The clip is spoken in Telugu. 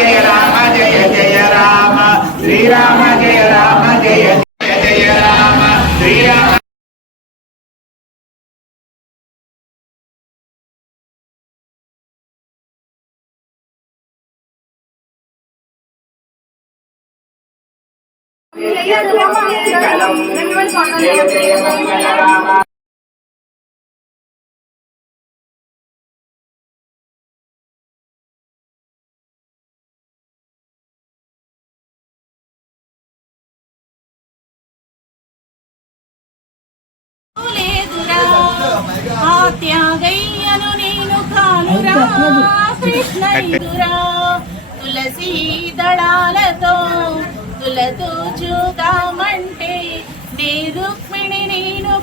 జయ రామ జయ జయ రామ శ్రీరామ జయ రామ జయ జయ జయ రామ శ్రీరామ జయ జయ మంగళ రామ త్యాగయ్యను నేను కానురా కృష్ణయురా తులసి దళాలతో తులతూచుదామంటే నే రుక్మిణి నేను